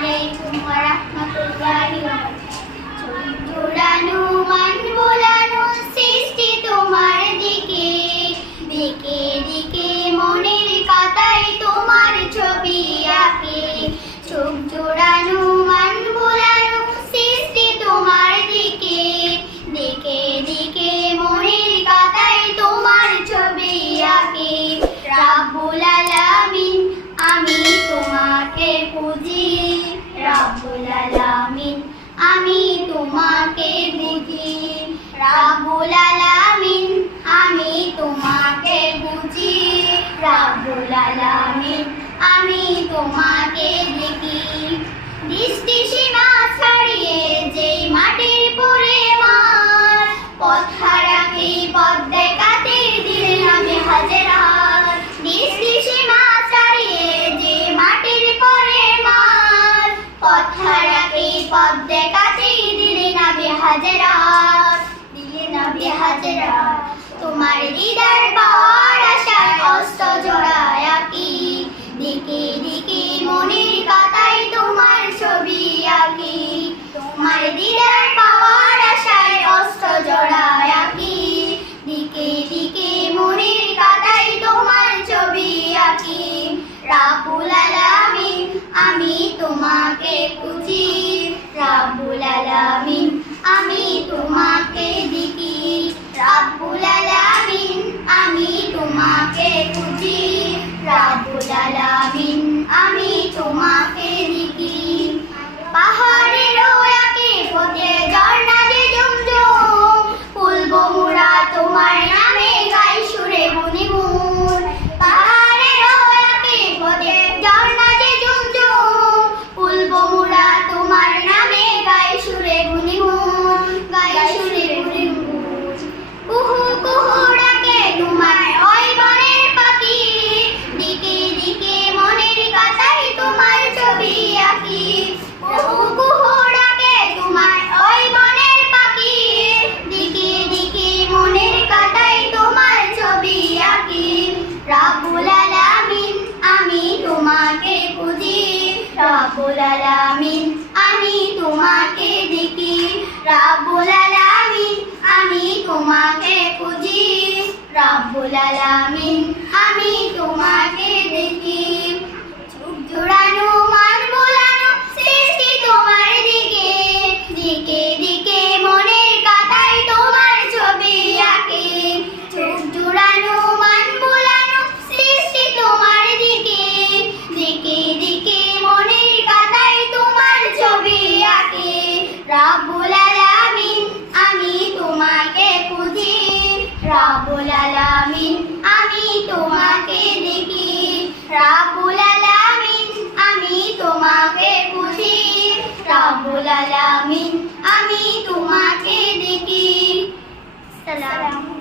আলাইকুম ওয়া রাহমাতুল্লাহি ওয়া বারাকাতুহু। জোড়ানো মান বোলানো সৃষ্টি তোমার দিকে, দিকে দিকে মনের কাতায় তোমার ছবি আঁকে। চোখ জোড়ানো মান বোলানো সৃষ্টি তোমার দিকে, দিকে দিকে মনের কাতায় তোমার ছবি আঁকে। রাব্বুল আলামিন আমি তোমাকে পুজি, রাব্বুল আলামিন আমি তোমাকে বুঝি, রাব্বুল আলামিন আমি তোমাকে বুঝি, রাব্বুল আলামিন আমি তোমাকে দেখি। দৃষ্টি সীমা ছাড়িয়ে যেই মাটির পরে মার, পথ হারাকে পথ দেখাতে দিলেন আমি হাজেরা। দৃষ্টি সীমা ছাড়িয়ে যে মাটির পরে মার, পথ হারাকে পথ দেখাতে দিলেন আমি হাজেরা, দিলেন আমি হাজেরা। তোমার দিদার পাওয়ার আশায় অস্ত্র জোড়ায় আঁকি, দিকে দিকে মনের কাতায় তোমার ছবি আঁকি। তোমার দিদার পাওয়ার আশায় অস্ত্র জোড়ায় আঁকি, দিকে দিকে মনের কাতায় তোমার ছবি আঁকি। রাব্বুল আলামিন আমি তোমাকে খুঁজি, রাব্বুল আলামিন আমি তোমাকে দেখি, রাব্বুল আলামিন আমি তোমাকে খুঁজি, রাব্বুল আলামিন আমি তোমাকে দেখি। পাহাড়ের ওয়াকে পথে ঝর্ণা যে ঝুমঝুম, ফুলব মোরা তোমার নামে গাই সুরে গুনগুন। পাহাড়ের ওয়াকে পথে ঝর্ণা যে ঝুমঝুম, ফুলব মোরা তোমার নামে গাই সুরে গুনগুন, গাই সুরে গুনগুন। কুহু কুহু ডাকে তোমার ওই বনের পাখি, দিকে দিকে মনের কাতায় তোমার ছবি আঁকি। কুহু কুহু ডাকে তোমার ওই বনের পাখি, দিকে দিকে মনের কাতায় তোমার ছবি আঁকি। রাব্বুল আলামিন আমি তোমাকে খুঁজি, রাব্বুল আলামিন আমি তোমাকে দেখি, রাব্বুল আলামিন আমি তোমাকে খুঁজি, রাব্বুল আলামিন আমি তোমাকে দেখি। চোখ জোড়ানো মান বোলানো সৃষ্টি তোমার দিকে, দিকে দিকে মনের কাতায় তোমার ছবি আঁকে। চোখ জোড়ানো মান বোলানো সৃষ্টি তোমার দিকে, দিকে দিকে মনের কাতায় তোমার ছবি আঁকে। রাব্বুল আলামিন আমি তোমাকে খুঁজি, রাব্বুল আলামিন আমি তোমাকে দেখি, রাব্বুল আলামিন আমি তোমাকে খুঁজি, রাব্বুল আলামিন আমি তোমাকে দেখি। সালাম।